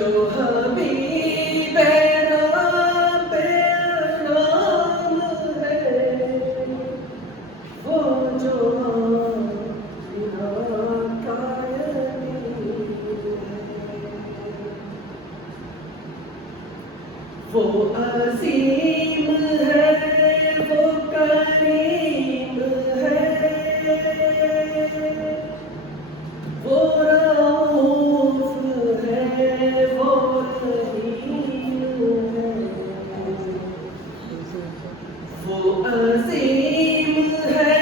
جو حبیب رب نام ہے، وہ جو وہ عظیم ہے، وہ کریم ہے، وہ رؤوف ہے، وہ رحیم ہے، وہ عظیم ہے،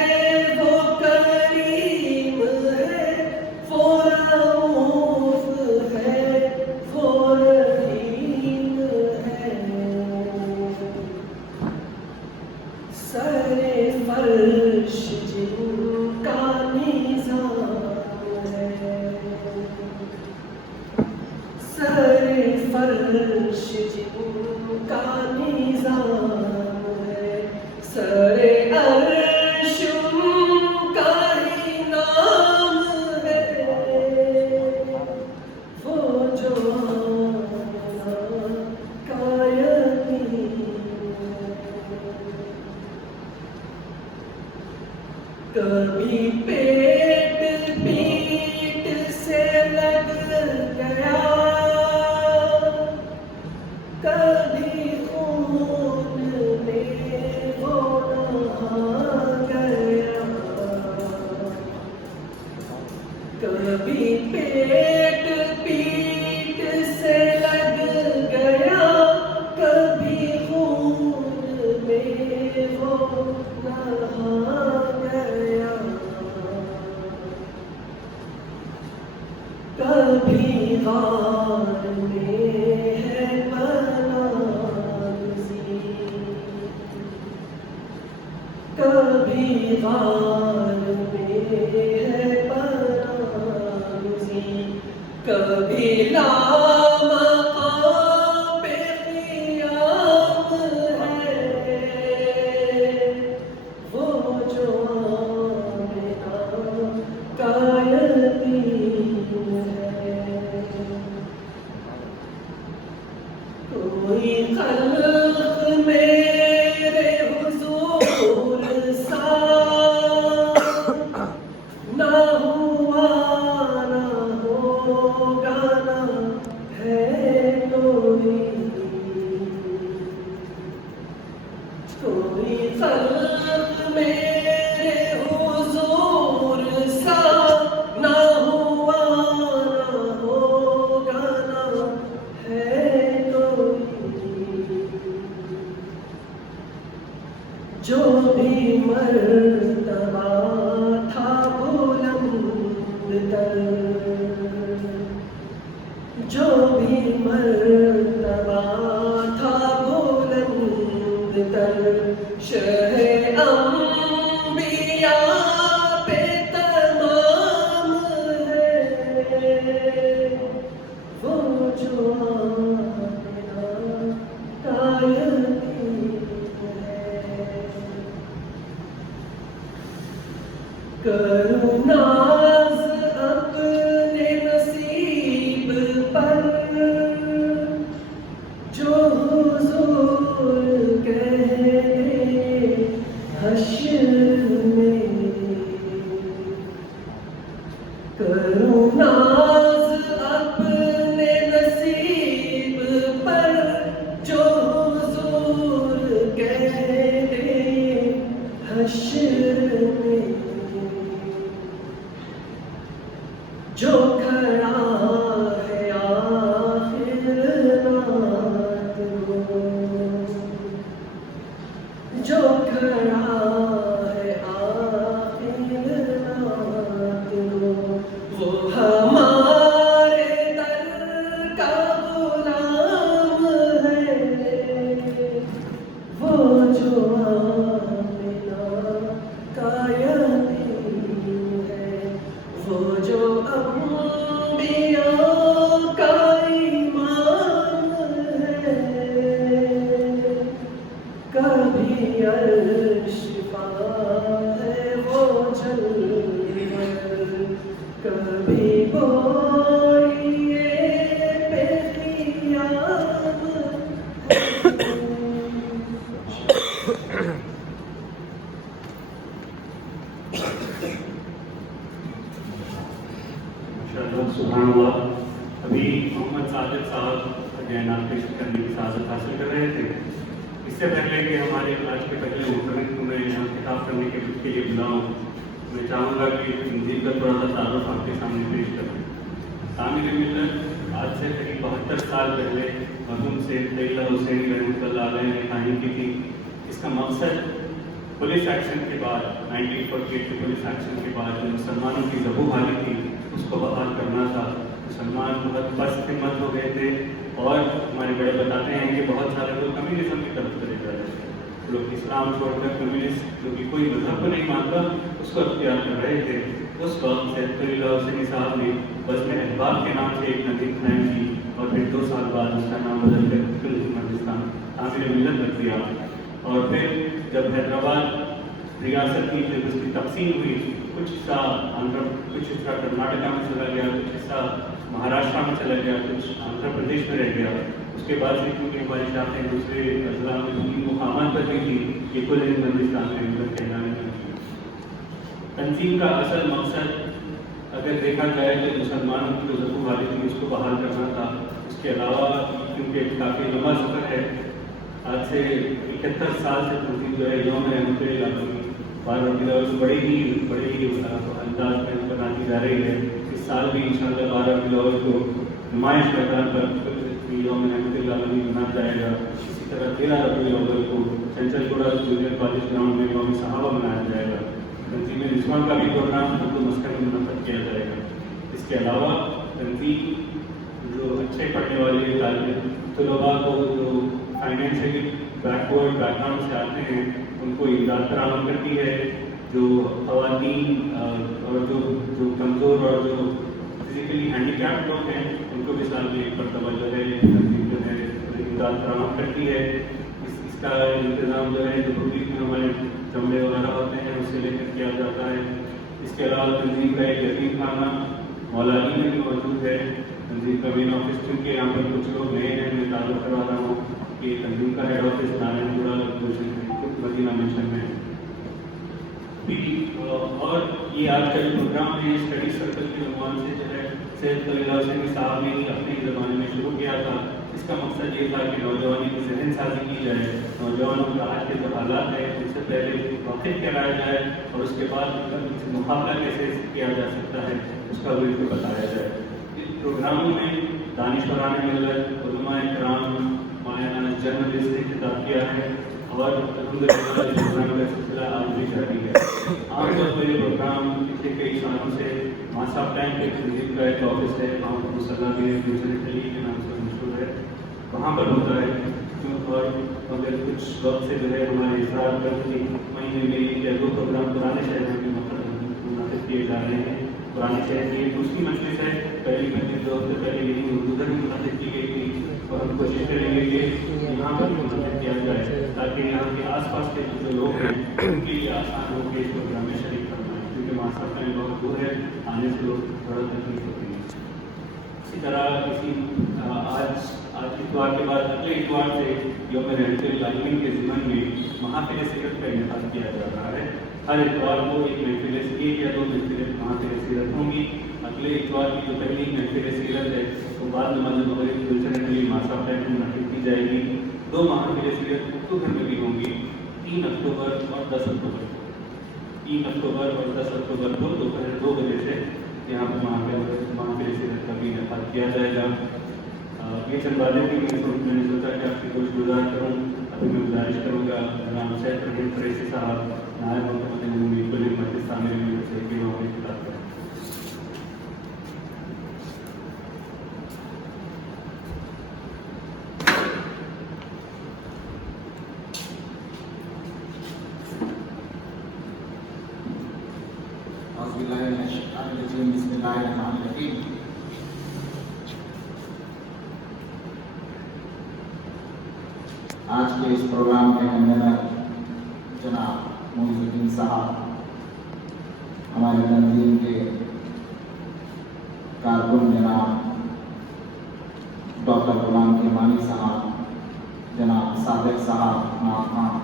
وہ کریم ہے، وہ رؤوف ہے، وہ رحیم ہے، سر فرش جن کا نظام ہے، سر فرش جن کا نظام ہے، سر عرش ان کا ہی نام ہے، وہ جو کا یتیم کبھی پیٹ پیٹ سے لگ گیا، کبھی خون میں وہ نہا گیا، کبھی پیٹ پیٹ سے لگ گیا، کبھی خون میں وہ نہا گیا، کبھی غار میں ہے پناہ گزین، کبھی غار میں ہے پناہ گزین، کبھی لامقام پہ قیام ہے، وہ جو آمنہ کا یتیم ہے، کوئی خلق میرے حضور سا نہ ہوا نہ ہوگا نہ ہے کوئی خلق میرے حضور سا نہ ہوا نہ ہوگا نہ ہے کوئی، جو بھی مرتبہ تھا بلند تر، جو بھی مرتبہ تھا بلند تر، شہ انبیاء پہ تمام ہے، وہ جو آمنہ کا یتیم ہے، کروں ناز اپنے نصیب پر، جو حضور کہہ دے حشر میں، کروں ناز اپنے نصیب پر، جو حضور کہہ دے حشر میں، جو کھڑا ہے آخر رات کو، جو کھڑا ہے آخر رات کو، وہ ہمارے در کا غلام ہے، وہ جو آمنہ کا یتیم ہے، وہ جو انبیاء کا امام ہے، کبھی عرش پا ہے وہ جل کر، کبھی بوئیے پہ ماشاءاللہ سبحان اللہ. ابھی محمد صادق صاحب اعلان پیش کرنے کی سعادت حاصل کر رہے تھے. اس سے پہلے کہ ہمارے آج کے پہلے مقرر کو میں یہاں خطاب کرنے کے لیے بلاؤں، میں چاہوں گا کہ تنظیم کا تھوڑا سا تعارف آپ کے سامنے پیش کروں. تعمیر ملت آج سے قریب 72 سال پہلے مرحوم سید طیلہ حسینی رحمۃ اللہ علیہ نے قائم کی تھی. اس کا مقصد پولیس ایکشن کے بعد 1948 کے پولیس ایکشن کے بعد جو مسلمانوں کی زبوں حالی تھی اس کو بحال کرنا تھا. مسلمان بہت پست ہمت ہو گئے تھے اور ہمارے بڑے بتاتے ہیں کہ بہت سارے لوگ کمیونزم کی طرف چلے جا رہے تھے. لوگ اسلام چھوڑ کر کمیونسٹ جو کہ کوئی مذہب کو نہیں مانتا اس کو اختیار کر رہے تھے. اس وقت سید طیلہ حسینی صاحب نے بزم احباب کے نام سے ایک تنظیم قائم کی اور پھر 2 سال بعد اس کا نام بدل کر ہندوستان تعمیر ملت رکھ دیا. اور پھر جب حیدرآباد ریاست کی جب اس کی تقسیم ہوئی کچھ حصہ کرناٹکا میں چلا گیا، کچھ حصہ مہاراشٹر میں چلا گیا، کچھ آندھرا پردیش میں رہ گیا. اس کے بعد سے کیونکہ ہماری شاخیں دوسرے اضلاع میں دوسری مقامات پر بھی تھی یہ کل ہندوستان میں ملت کہلانے لگی. تنظیم کا اصل مقصد اگر دیکھا جائے تو مسلمانوں کی جو زبوں والی تھی اس کو بحال کرنا تھا. اس کے علاوہ کیونکہ کافی لمبا سفر ہے، آج سے 71 سال سے تنظیم جو ہے یوم رحمت اللہ 12 ربیع الاول بڑے ہی انداز میں بناتی جا رہی ہے. اس سال بھی انشاءاللہ 12 ربیع الاول کو نمائش میدان پر یوم رحمت اللہ منایا جائے گا. اسی طرح 13 ربیع الاول کو چنچل گوڑا جونیئر کالج گراؤنڈ میں یوم صحابہ منایا جائے گا. تنظیم نسواں کا بھی پروگرام اردو مسکن میں منعقد کیا جائے گا. اس کے علاوہ تنظیم جو اچھے پڑھنے والے طالب طلباء کو جو فائنینشلی بیکورڈ بیک گراؤنڈ سے آتے ہیں ان کو امداد فراہم کرتی ہے. جو خواتین اور جو کمزور اور جو فزیکلی ہینڈی کیپڈ لوگ ہیں ان کو بھی سال میں ایک مرتبہ جو ہے تنظیم جو ہے امداد فراہم کرتی ہے. اس کا انتظام جو ہے جو پبلک میں ہمارے جمعے وغیرہ ہوتے ہیں اس سے لے کر کیا جاتا ہے. اس کے علاوہ تنظیم کا ایک یتیم خانہ مولالی میں بھی موجود ہے. تنظیم کا مین آفس چونکہ یہاں پر کچھ لوگ نئے ہیں میں تعارف کروا رہا ہوں کہ تنظیم کا ہیڈ آفس نارائن پورہ مدینہ منشن میں. اور یہ آج کا جو پروگرام ہے اسٹڈی سرکل کے عنوان سے جو ہے سید طیلہ حسینی صاحب نے اپنے زمانے میں شروع کیا تھا. اس کا مقصد یہ تھا کہ نوجوانی کی ذہن سازی کی جائے، نوجوانوں کا آج کے جو حالات ہیں ان سے پہلے واقف کرایا جائے اور اس کے بعد مقابلہ کیسے کیا جا سکتا ہے اس کا بھی بتایا جائے. ان پروگراموں میں دانشوران ملت، علماء کرام، مولانا جرنلسٹ نے خطاب کیا ہے اور الحمدللہ پروگرام کا سلسلہ آج بھی جاری ہے. عام طور پر یہ پروگرام پچھلے کئی سالوں سے ماسا ٹائم کے تنظیم کا ایک آفس ہے محمد مصطفیٰ کے نام سے مشہور ہے، وہاں پر ہوتا ہے. اور مگر کچھ وقت سے جو ہے ہمارے اصرار پر مہینے میں 1 یا 2 پروگرام پرانے شہر میں منعقد کیے جا رہے ہیں. پرانے شہر کی یہ دوسری مجلس ہے. پہلی مجلس 2 ہفتے پہلے یہیں اردو میں منعقد کی گئی تھی اور ہم کوشش کریں گے کہ یہاں پر منعقد کیا جائے تاکہ یہاں کے آس پاس کے جو لوگ ہیں ان کے لیے آسان ہو کے اس پروگرام میں شریک کرنا ہے، کیونکہ ماسا ٹائم بہت دور ہے، آنے سے لوگ تھوڑا تکلیف ہوتی ہے. اسی طرح آج اتوار کے بعد اگلے اتوار سے یوم رحمت اللہ کے ضمن میں محافل سیرت کا انعقاد کیا جا رہا ہے. ہر اتوار کو ایک محفل 1 یا 2 محافل سیرت ہوں گی. اگلے اتوار کی جو پہلی محفل سیرت ہے وہ بعد نماز مغرب کلچرلی ماسا ٹائم میں منعقد کی جائے گی. 2 محافل سیرت اردو گھر میں بھی ہوں گی 3 اکتوبر اور 10 اکتوبر کو. 3 اکتوبر اور 10 اکتوبر کو دوپہر 2 بجے سے یہاں پر محافل سیرت کا بھی انعقاد کیا جائے گا. یہ چند باتیں تھیں میں نے سوچا کہ آپ کی گوشت گزار کروں. ابھی میں گزارش کروں گا جناب سید پروین قریشی صاحب نائب محتمد عمومی کل مجلس تعمیر ملت سے کہ وہ ہمیں خطاب کریں. بسم اللہ الرحمن الرحیم. آج کے اس پروگرام کے کنوینر جناب معیز الدین صاحب، ہمارے تنظیم کے کارکن جناب ڈاکٹر غلام کرمانی صاحب، جناب صادق صاحب ناخان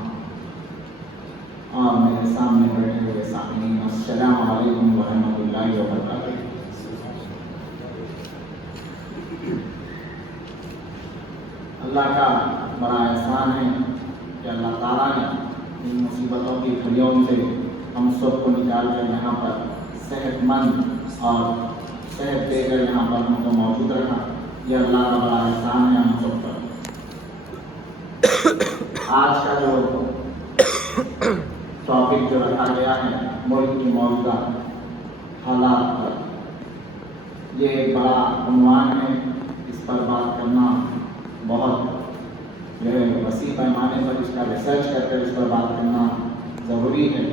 اور میرے سامنے بیٹھے ہوئے سامعین، السلام علیکم ورحمۃ اللہ وبرکاتہ. اللہ کا بڑا احسان ہے کہ اللہ تعالیٰ نے ان مصیبتوں کی گھڑیوں سے ہم سب کو نکال کر یہاں پر صحت مند اور صحت دے کر یہاں پر ہم کو موجود رکھا. یہ اللہ کا بڑا احسان ہے ہم سب پر. آج کا جو ٹاپک جو رکھا گیا ہے ملک کی موجودہ حالات پر، یہ ایک بڑا عنوان ہے. اس پر بات کرنا بہت جو ہے وسیع پیمانے پر اس کا ریسرچ کر کے اس پر بات کرنا ضروری ہے.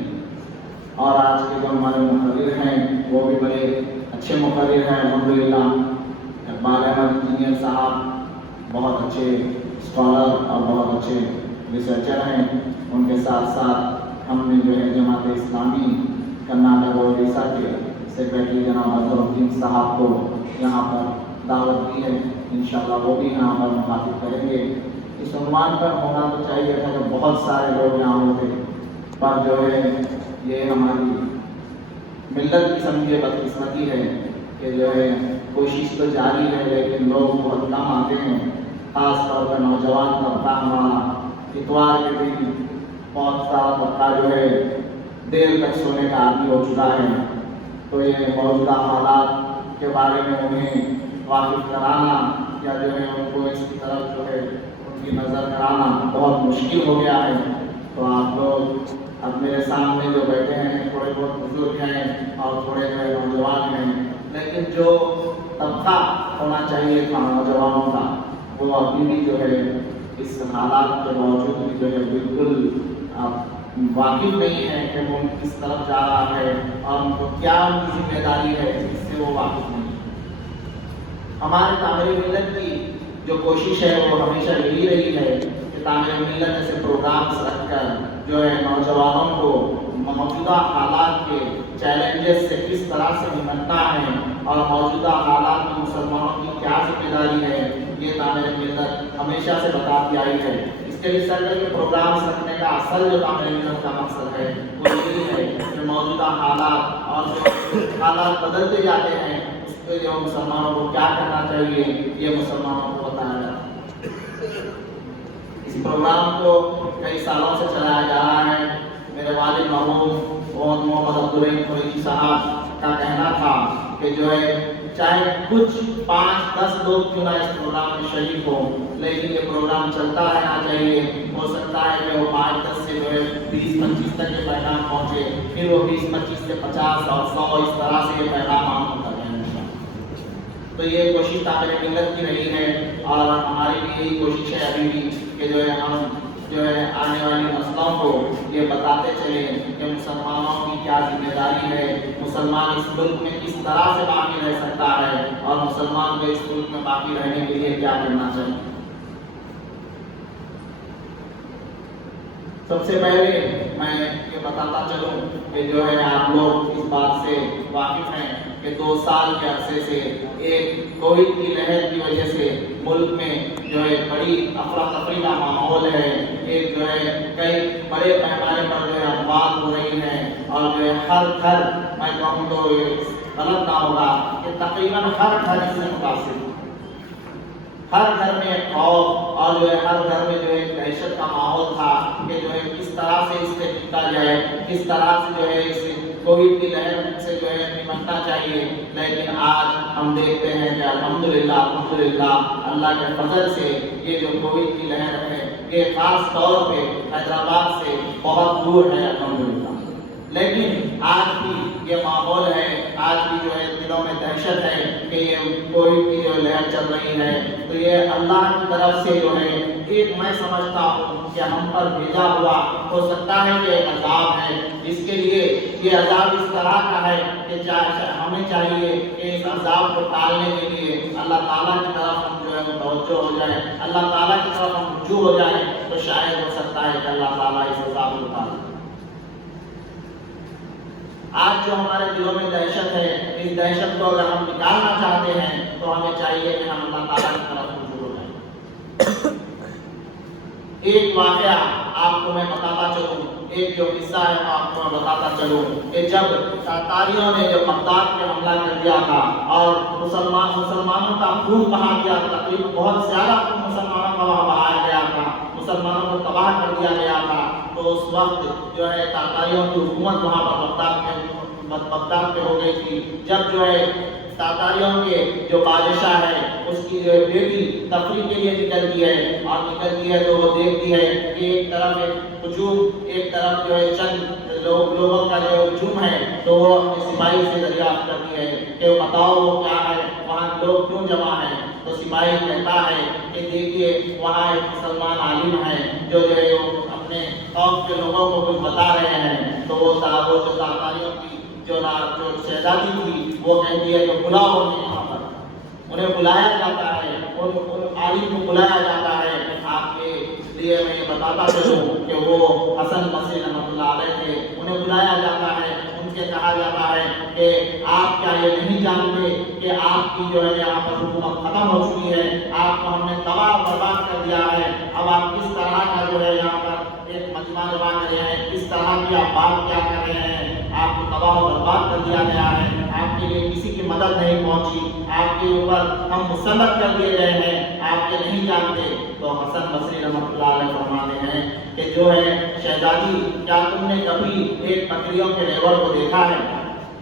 اور آج کے جو ہمارے مقرر ہیں وہ بھی بڑے اچھے مقرر ہیں الحمدللہ. اقبال احمد انجینئر صاحب بہت اچھے اسکالر اور بہت اچھے ریسرچر ہیں. ان کے ساتھ ساتھ ہم نے جو ہے جماعت اسلامی کرناٹک اور اڑیسہ کے سیکریٹری جناب اظہر الدین صاحب کو یہاں پر دعوت دی ہے. انشاءاللہ وہ بھی یہاں پر مخاطب کریں گے. اس عنوان پر ہونا تو چاہیے تھا کہ بہت سارے لوگ یہاں ہوتے، پر جو ہے یہ ہماری ملت کی سمجھے بدقسمتی ہے کہ جو ہے کوشش تو جاری ہے لیکن لوگ بہت کم آتے ہیں. خاص طور پر نوجوان طبقہ ہمارا اتوار کے دن بہت سارا طبقہ جو ہے دیر تک سونے کا عادی ہو چکا ہے. تو یہ موجودہ حالات کے بارے میں انہیں واقف کرانا یا جو ہے ان کو اس کی طرف جو ہے ان کی نظر کرانا بہت مشکل ہو گیا ہے. تو آپ لوگ اب میرے سامنے جو بیٹھے ہیں تھوڑے بہت بزرگ ہیں اور تھوڑے جو ہے نوجوان ہیں، لیکن جو طبقہ ہونا چاہیے تھا نوجوانوں کا وہ ابھی بھی جو ہے اس حالات کے باوجود بھی جو ہے بالکل واقف نہیں ہے کہ وہ کس طرف جا رہا ہے اور ان کو کیا ان کی ذمہ داری ہے، اس سے وہ واقف نہیں. ہمارے تعمیر ملت کی جو کوشش ہے وہ ہمیشہ یہی رہی ہے کہ تعمیر ملت ایسے پروگرامس رکھ کر جو ہے نوجوانوں کو موجودہ حالات کے چیلنجز سے کس طرح سے نمٹنا ہے اور موجودہ حالات میں مسلمانوں کی کیا ذمہ داری ہے، یہ تعمیر ملت ہمیشہ سے بتاتی آئی ہے. اس کے لیے سرکل کے پروگرامس رکھنے کا اصل جو تعمیر ملت کا مقصد ہے وہ یہی ہے کہ موجودہ حالات اور جو حالات بدلتے جاتے ہیں اس پہ جو مسلمانوں کو کیا کرنا چاہیے یہ مسلمانوں کو بتایا جاتا ہے. اس پروگرام کو کئی سالوں سے چلایا جا رہا ہے. میرے والد مرحوم محمد عبدالرحیم قریشی صاحب کا کہنا تھا کہ جو ہے چاہے کچھ 5-10 لوگ کیوں نہ اس پروگرام میں شریک ہوں لیکن یہ پروگرام چلتا رہنا چاہیے. ہو سکتا ہے کہ وہ 5-10 سے جو ہے 20-25 تک یہ پیغام پہنچے، پھر وہ 20-25 سے 50 اور 100 اس طرح سے یہ پیغام عام ہوتا ہے. تو یہ کوشش تعمیر ملت کی رہی ہے اور ہماری بھی یہی کوشش ہے ابھی بھی کہ جو ہے ہم جو ہے آنے والی نسلوں کو یہ بتاتے چلیں کہ مسلمانوں کی کیا ذمہ داری ہے، مسلمان اس ملک میں کس طرح سے باقی رہ سکتا ہے اور مسلمان کو اس ملک میں باقی رہنے کے لیے کیا کرنا چاہیے. سب سے پہلے میں یہ بتاتا چلوں کہ جو ہے آپ لوگ اس بات سے واقف ہیں کہ 2 سال کے عرصے سے ایک کووڈ کی لہر کی وجہ سے ملک میں جو ہے بڑی افراتفری کا ماحول ہے. ایک جو ہے کئی بڑے پیمانے پر جو ہے اموات ہو رہی ہیں اور جو ہے ہر گھر، میں کہوں تو غلط نہ ہوگا کہ تقریباً ہر گھر اس سے متاثر، ہر گھر میں ایک خوف اور جو ہے ہر گھر میں جو ہے ایک دہشت کا ماحول تھا کہ جو ہے کس طرح سے اس سے نمٹا جائے، کس طرح سے جو ہے اس کووڈ کی لہر سے جو ہے نمٹنا چاہیے. لیکن آج ہم دیکھتے ہیں کہ الحمدللہ اللہ کے فضل سے یہ جو کووڈ کی لہر ہے یہ خاص طور پہ حیدرآباد سے بہت دور ہے الحمدللہ. لیکن آج بھی یہ ماحول ہے، آج بھی جو ہے دلوں میں دہشت ہے کہ یہ کووڈ کی جو لہر چل رہی ہے. تو یہ اللہ کی طرف سے جو ہے ایک میں سمجھتا ہوں کہ ہم پر بھیجا ہوا ہو سکتا ہے کہ ایک عذاب ہے. اس کے لیے یہ عذاب اس طرح کا ہے کہ ہمیں چاہیے کہ اس عذاب کو ٹالنے کے لیے اللہ تعالیٰ کی طرف ہم جو ہے متوجہ ہو جائیں، اللہ تعالیٰ کی طرف ہم رجوع ہو جائیں تو شاید ہو سکتا ہے کہ اللہ تعالیٰ اس عذاب کو ٹال. آج جو ہمارے دلوں میں دہشت ہے، اس دہشت کو اگر ہم نکالنا چاہتے ہیں تو ہمیں چاہیے کہ ہم اللہ تعالیٰ کی طرف رجوع ہو جائیں. ایک واقعہ آپ کو میں بتاتا چلوں، ایک جو قصہ ہے آپ کو میں بتاتا چلوں کہ جب تاتاریوں نے جب بغداد پہ حملہ کر دیا تھا اور مسلمانوں کا خون بہا دیا تھا، تقریباً بہت زیادہ خون مسلمانوں کا وہاں بہایا گیا تھا، مسلمانوں کو تباہ کر دیا گیا تھا۔ تو اس وقت جو ہے تاتاریوں کی حکومت وہاں پر بغداد پہ ہو گئی تھی۔ جب جو ہے تاتاریوں کے جو بادشاہ ہے اس کی جو بیٹی تفریح کے لیے نکلتی ہے اور نکلتی ہے تو وہ دیکھتی ہے کہ ایک طرف ایک ہجوم، ایک طرف جو ہے چند لوگوں کا جو ہجوم ہے، تو وہ اپنے سپاہی سے دریافت کرتی ہے کہ بتاؤ وہ کیا ہے، وہاں لوگ کیوں جمع ہیں؟ تو سپاہی کہتا ہے کہ دیکھیے وہاں ایک مسلمان عالم ہے جو ہے اپنے قوم کے لوگوں کو کچھ بتا رہے ہیں۔ تو وہ جو تاتاریوں کی جو شہزادی تھی وہ کہتی ہے کہ بلاؤ انہیں یہاں پر، انہیں بلایا جاتا ہے، ان عالم کو بلایا جاتا ہے۔ آپ کے لیے میں یہ بتاتا چلوں کہ وہ حسن بصری رحمۃ اللہ علیہ تھے، انہیں بلایا جاتا ہے، ان سے کہا جاتا ہے کہ آپ کیا یہ نہیں جانتے کہ آپ کی جو ہے یہاں پر حکومت ختم ہو چکی ہے، آپ کو ہم نے تباہ برباد کر دیا ہے، اب آپ کس طرح کا جو ہے یہاں پر ایک مجمع جمع کر رہے ہیں، کس طرح کی آپ بات کیا کر رہے ہیں، آپ کو تباہ و برباد کر دیا گیا ہے، آپ کے لیے کسی کی مدد نہیں پہنچی، آپ کے اوپر ہم مسلط کر دیے گئے ہیں، آپ یہ نہیں جانتے۔ تو حسن بصری رحمۃ اللہ علیہ فرماتے ہیں کہ جو ہے شہزادی، کیا تم نے کبھی ایک بکریوں کے ریوڑ کو دیکھا ہے؟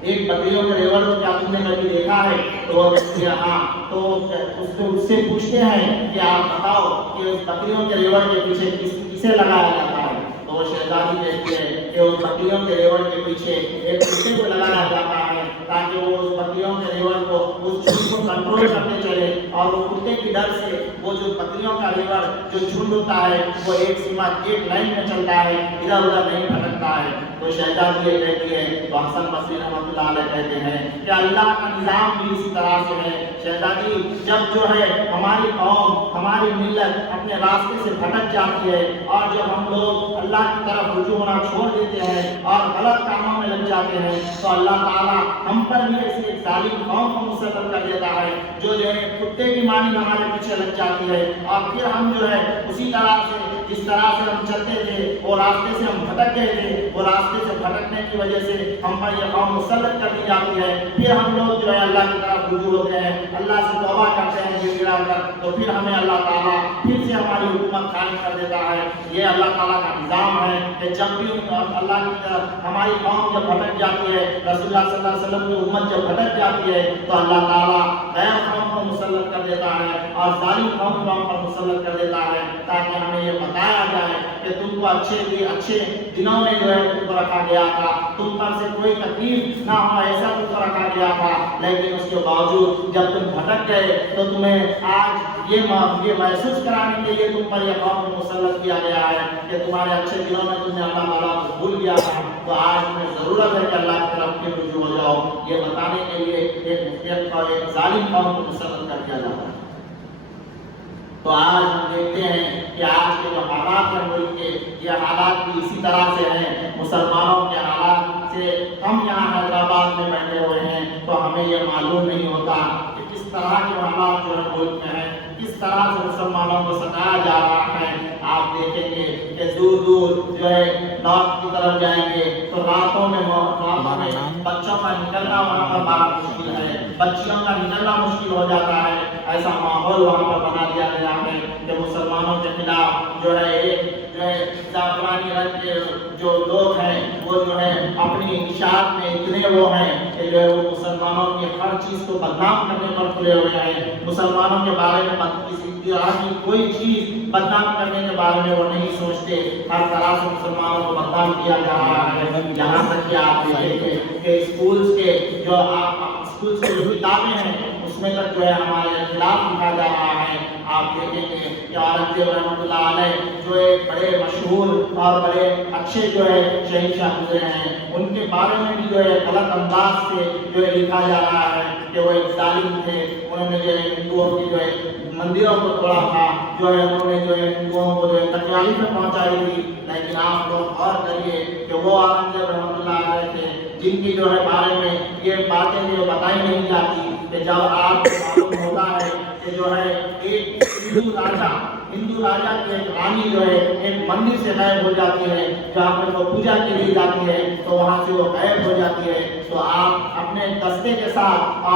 ایک بکریوں کے ریوڑ کو کیا تم نے کبھی دیکھا ہے؟ تو وہ کہتے ہیں ہاں۔ تو اس سے پوچھتے ہیں کہ آپ بتاؤ کہ اس بکریوں کے ریوڑ کے پیچھے کسے لگایا جاتا ہے؟ تو وہ شہزادی کہتی ہے کہ اس بکریوں کے ریوڑ کے پیچھے ایک کتے کو لگایا جاتا ہے تاکہ وہ اس بکریوں کے ریوڑ کو، اس جھنڈ کو کنٹرول کرتے چلے، اور وہ کتے کی ڈر سے وہ جو بکریوں کا ریوڑ جو جھنڈ ہوتا ہے وہ ایک سمت ایک لائن میں چلتا ہے، ادھر ادھر نہیں بھٹکتا ہے۔ تو شہزادی یہ کہتی ہے، تو حسن بصری رحمۃ اللہ علیہ کہتے ہیں کہ اللہ کا نظام بھی اسی طرح سے ہے شہزادی، جب جو ہے ہماری قوم، ہماری ملت اپنے راستے سے بھٹک جاتی ہے اور جب ہم لوگ اللہ کی طرف رجوع ہونا چھوڑ دیتے ہیں اور غلط کاموں میں لگ جاتے ہیں، تو اللہ تعالیٰ ہم پر بھی ایسی ایک ظالم قوم کو مسلط کر دیتا ہے جو ہے کتے کی مانند ہمارے پیچھے لگ جاتی ہے، اور پھر ہم جو ہے اسی طرح سے جس طرح سے ہم چلتے تھے وہ راستے سے ہم بھٹک گئے تھے، وہ راستے سے بھٹکنے کی وجہ سے ہم پر یہ قوم مسلط کر دی جاتی ہے، پھر ہم لوگ جو ہے اللہ کی طرف رجوع ہوتے ہیں، اللہ سے توبہ کرتے ہیں گر گرا کر، تو پھر ہمیں اللہ تعالیٰ پھر سے ہماری حکومت قائم کر دیتا ہے۔ یہ اللہ تعالیٰ کا نظام ہے کہ جب بھی اللہ کی طرف ہماری قوم جب بھٹک جاتی ہے، رسول اللہ صلی اللہ علیہ وسلم کی امت جب بھٹک جاتی ہے، تو اللہ تعالیٰ غیر قوم کو مسلط کر دیتا ہے اور ظالم قوم کو ہم پر مسلط کر دیتا ہے، تاکہ ہمیں یہ بتایا جائے کہ تم کو اچھے دنوں میں جو ہے تم کو رکھا گیا تھا، تم پر سے کوئی تکلیف نہ ہو ایسا تم کو رکھا گیا تھا، لیکن اس کے باوجود جب تم بھٹک گئے تو تمہیں آج یہ محسوس کرانے کے لیے تم پر یہ قوم کو مسلط کیا گیا ہے کہ تمہارے اچھے دنوں میں تم نے اللہ تعالیٰ کو بھول گیا تھا، تو آج تمہیں ضرورت ہے کہ اللہ کی طرف پھر رجوع ہو جاؤ، یہ بتانے کے لیے ایک ظالم قوم کو مسلط کر دیا جاتا ہے۔ تو آج ہم دیکھتے ہیں کہ آج کے جو حالات ہیں ملک کے، یہ حالات بھی اسی طرح سے ہیں، مسلمانوں کے حالات سے ہم یہاں حیدرآباد میں بیٹھے ہوئے ہیں تو ہمیں یہ معلوم نہیں ہوتا کہ کس طرح کے حالات جو ہے ملک میں ہیں، کس طرح سے مسلمانوں کو ستایا جا رہا ہے۔ آپ دیکھیں گے کہ دور دور جو ہے نارتھ کی طرف جائیں گے تو راتوں میں بچوں کا نکلنا وہاں پر بڑا مشکل ہے، بچیوں کا نکلنا مشکل ہو جاتا ہے، ایسا ماحول وہاں پر بنا دیا گیا ہے کہ مسلمانوں کے خلاف جو ہے زعفرانی رنگ کے جو لوگ ہیں وہ جو ہے اپنی اشاعت میں اتنے وہ ہیں کہ جو ہے وہ مسلمانوں کی ہر چیز کو بدنام کرنے پر کھلے ہوئے ہیں، مسلمانوں کے بارے میں کی کوئی چیز بدنام کرنے کے بارے میں وہ نہیں سوچتے، ہر طرح سے مسلمانوں کو بدنام کیا جا رہا ہے، یہاں تک کہ آپ دیکھیں کہ اسکولز کے جو کتابیں ہیں اس میں تک جو ہے ہمارے خلاف لکھا جا رہا ہے۔ آپ دیکھیں گے کہ اورنگزیب رحمۃ اللہ علیہ جو ایک بڑے مشہور اور بڑے اچھے جو ہے شہنشاہ گزرے ہیں، ان کے بارے میں بھی جو ہے غلط انداز سے جو ہے لکھا جا رہا ہے کہ وہ ایک ظالم تھے، انہوں نے جو ہے ہندوؤں کی جو ہے مندروں کو توڑا تھا، جو ہے انہوں نے جو ہے ہندوؤں کو جو ہے تکلیفیں پہنچائی تھی، لیکن آپ لوگ غور کریے کہ وہ اورنگزیب رحمۃ اللہ علیہ تھے جن کی جو ہے بارے میں یہ باتیں جو بتائی نہیں جاتی کہ جب آپ کو معلوم ہوتا ہے کہ جو ہے ایک ہندو راجا کی ایک رانی جو ہے ایک مندر سے غائب ہو جاتی ہے جہاں پر وہ پوجا کے لیے جاتی ہے، تو وہاں سے وہ غائب ہو جاتی ہے، تو آپ اپنے دستے کے ساتھ